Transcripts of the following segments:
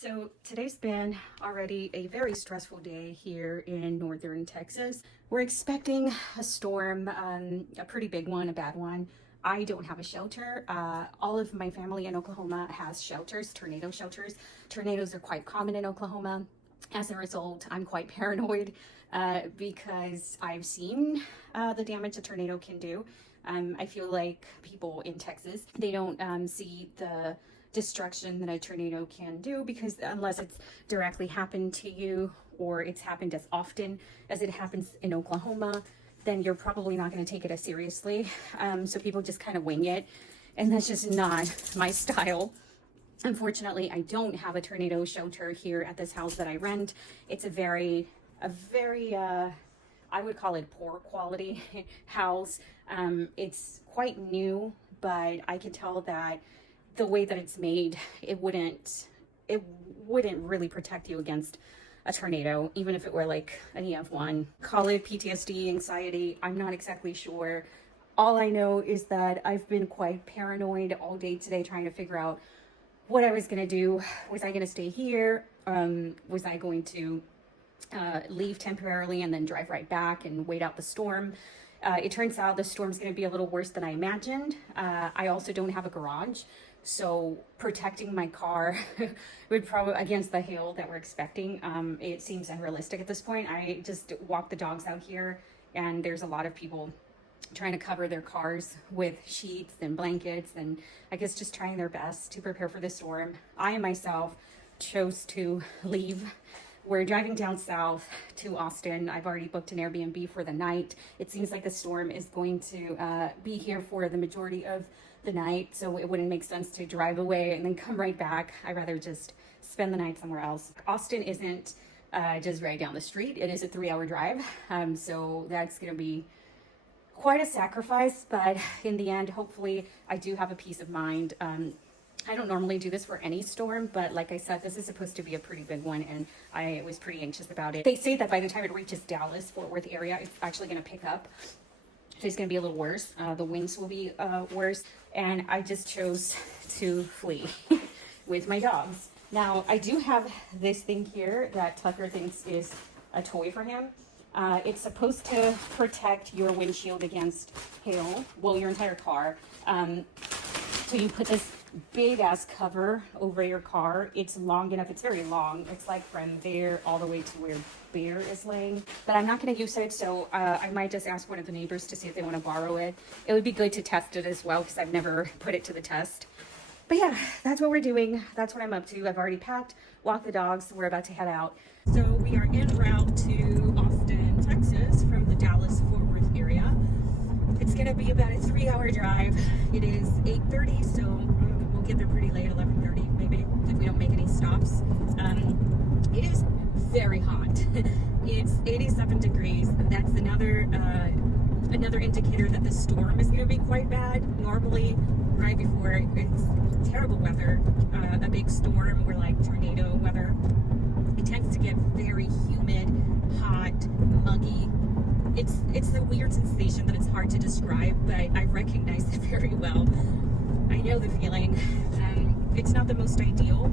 So today's been already a very stressful day here in northern Texas. We're expecting a storm, a pretty big one, a bad one. I don't have a shelter. All of my family in Oklahoma has shelters, tornado shelters. Tornadoes are quite common in Oklahoma. As a result, I'm quite paranoid because I've seen the damage a tornado can do. I feel like people in Texas, they don't see the destruction that a tornado can do, because unless it's directly happened to you or it's happened as often as it happens in Oklahoma, then you're probably not going to take it as seriously. So people just kind of wing it, and that's just not my style. Unfortunately, I don't have a tornado shelter here at this house that I rent. It's a very I would call it poor quality house. It's quite new, but I can tell that the way that it's made, it wouldn't really protect you against a tornado, even if it were like an EF1. Call it PTSD, anxiety, I'm not exactly sure. All I know is that I've been quite paranoid all day today, trying to figure out what I was gonna do. Was I gonna stay here? Was I going to leave temporarily and then drive right back and wait out the storm? It turns out the storm's going to be a little worse than I imagined. I also don't have a garage, so protecting my car would probably, against the hail that we're expecting, it seems unrealistic at this point. I just walk the dogs out here, and there's a lot of people trying to cover their cars with sheets and blankets, and I guess just trying their best to prepare for the storm. I myself chose to leave. We're driving down south to Austin. I've already booked an Airbnb for the night. It seems like the storm is going to be here for the majority of the night, so it wouldn't make sense to drive away and then come right back. I'd rather just spend the night somewhere else. Austin isn't just right down the street. It is a 3-hour drive, so that's going to be quite a sacrifice, but in the end, hopefully, I do have a peace of mind. I don't normally do this for any storm, but like I said, this is supposed to be a pretty big one, and I was pretty anxious about it. They say that by the time it reaches Dallas, Fort Worth area, it's actually going to pick up. So it's going to be a little worse. The winds will be worse, and I just chose to flee with my dogs. Now, I do have this thing here that Tucker thinks is a toy for him. It's supposed to protect your windshield against hail, well, your entire car. So you put this big ass cover over your car. It's long enough, it's very long. It's like from there all the way to where Bear is laying. But I'm not going to use it, so I might just ask one of the neighbors to see if they want to borrow it. It would be good to test it as well, because I've never put it to the test. But yeah, that's what we're doing. That's what I'm up to. I've already packed, walked the dogs. We're about to head out. So we are en route to Austin, Texas from the Dallas-Fort Worth area. It's going to be about a 3-hour drive. It is 8:30, so we'll get there pretty late, 11:30 maybe, if we don't make any stops. It is very hot. It's 87 degrees. That's another indicator that the storm is going to be quite bad. Normally, right before it's terrible weather, a big storm or like tornado weather, it tends to get very humid, hot, muggy. It's a weird sensation that it's hard to describe, but I recognize it very well. I know the feeling. It's not the most ideal.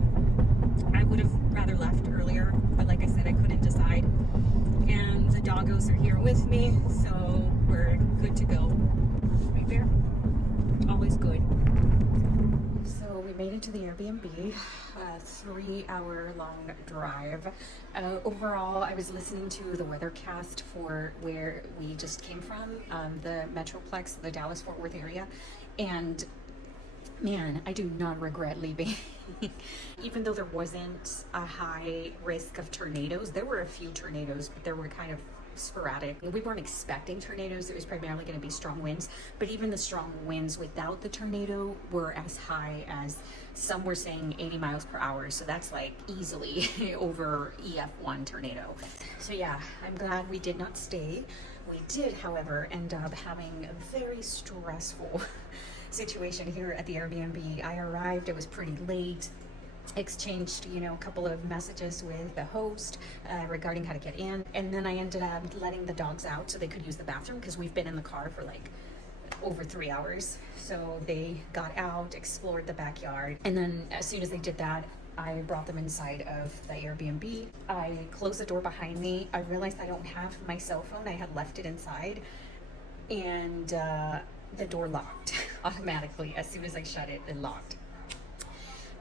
I would have rather left earlier, but like I said, I couldn't decide. And the doggos are here with me, so we're good to go. Right there. Always good. So we made it to the Airbnb, a 3-hour long drive. Overall, I was listening to the weathercast for where we just came from, the Metroplex, the Dallas-Fort Worth area, and man, I do not regret leaving. Even though there wasn't a high risk of tornadoes, there were a few tornadoes, but they were kind of sporadic. We weren't expecting tornadoes. It was primarily going to be strong winds, but even the strong winds without the tornado were as high as, some were saying 80 miles per hour. So that's like easily over EF1 tornado. So yeah, I'm glad we did not stay. We did, however, end up having a very stressful situation here at the Airbnb. I arrived, it was pretty late. Exchanged, a couple of messages with the host regarding how to get in, and then I ended up letting the dogs out so they could use the bathroom, because we've been in the car for like over 3 hours. So they got out, explored the backyard, and then as soon as they did that, I brought them inside of the Airbnb. I closed the door behind me. I realized I don't have my cell phone. I had left it inside, and the door locked automatically. As soon as I shut it, it locked.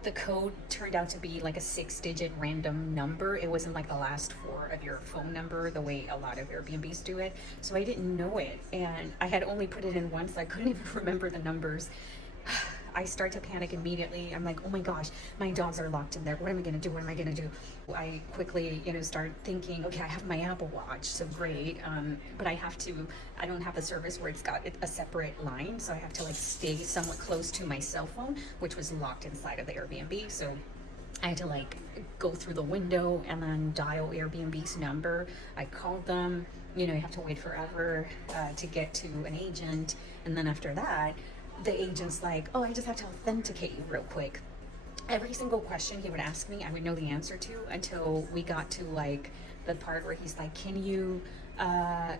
The code turned out to be like a 6-digit random number. It wasn't like the last 4 of your phone number the way a lot of Airbnbs do it. So I didn't know it, and I had only put it in once. So I couldn't even remember the numbers. I start to panic immediately. I'm like, oh my gosh, my dogs are locked in there. What am I gonna do? What am I gonna do? I quickly, start thinking, okay, I have my Apple Watch, so great. But I don't have a service where it's got a separate line, so I have to like stay somewhat close to my cell phone, which was locked inside of the Airbnb. So I had to like go through the window and then dial Airbnb's number. I called them. You have to wait forever to get to an agent, and then after that, the agent's like, oh, I just have to authenticate you real quick. Every single question he would ask me, I would know the answer to, until we got to like the part where he's like, can you,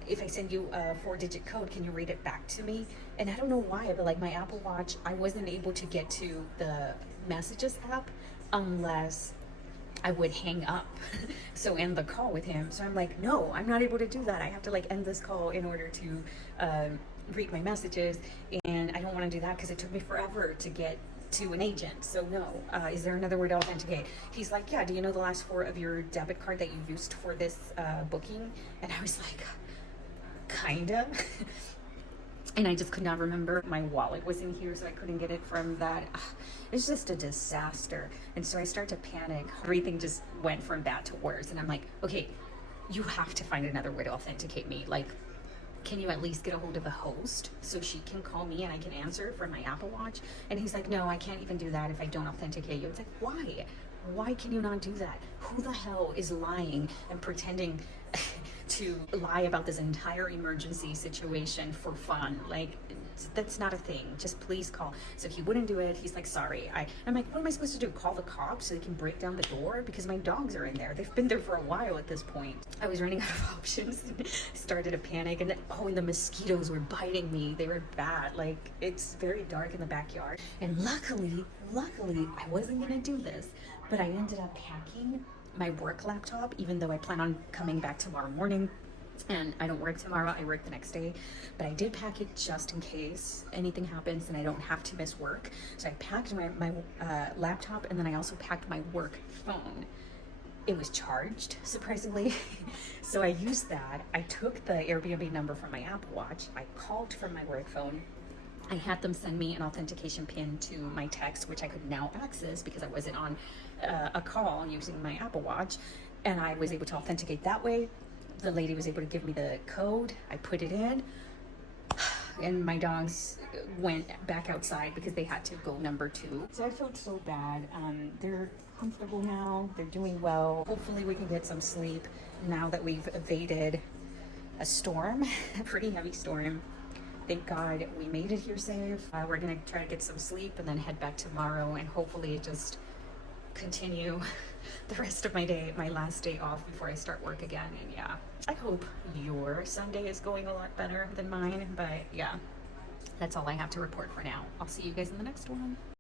if I send you a 4-digit code, can you read it back to me? And I don't know why, but like my Apple Watch, I wasn't able to get to the messages app unless I would hang up, so end the call with him. So I'm like, no, I'm not able to do that. I have to like end this call in order to read my messages, and I don't want to do that because it took me forever to get to an agent. So no. Is there another way to authenticate? He's like, yeah, do you know the last 4 of your debit card that you used for this booking? And I was like, kinda. And I just could not remember. My wallet was in here, so I couldn't get it from that. It's just a disaster. And so I start to panic. Everything just went from bad to worse. And I'm like, okay, you have to find another way to authenticate me. Like, can you at least get a hold of the host so she can call me and I can answer from my Apple Watch? And he's like, no, I can't even do that if I don't authenticate you. It's like, why? Why can you not do that? Who the hell is lying and pretending to lie about this entire emergency situation for fun? Like, that's not a thing. Just please call. So he wouldn't do it. He's like, sorry. I'm like, what am I supposed to do? Call the cops so they can break down the door? Because my dogs are in there. They've been there for a while at this point. I was running out of options and started to panic. And then, and the mosquitoes were biting me. They were bad. Like, it's very dark in the backyard. And luckily, I wasn't going to do this. But I ended up packing my work laptop, even though I plan on coming back tomorrow morning. And I don't work tomorrow, I work the next day. But I did pack it just in case anything happens and I don't have to miss work. So I packed my laptop, and then I also packed my work phone. It was charged, surprisingly. So I used that. I took the Airbnb number from my Apple Watch. I called from my work phone. I had them send me an authentication pin to my text, which I could now access because I wasn't on a call using my Apple Watch. And I was able to authenticate that way. The lady was able to give me the code. I put it in, and my dogs went back outside because they had to go number 2. So I felt so bad. They're comfortable now. They're doing well. Hopefully we can get some sleep now that we've evaded a storm, a pretty heavy storm. Thank God we made it here safe. We're gonna try to get some sleep and then head back tomorrow, and hopefully just continue the rest of my day, my last day off before I start work again. And yeah, I hope your Sunday is going a lot better than mine, but yeah, that's all I have to report for now. I'll see you guys in the next one.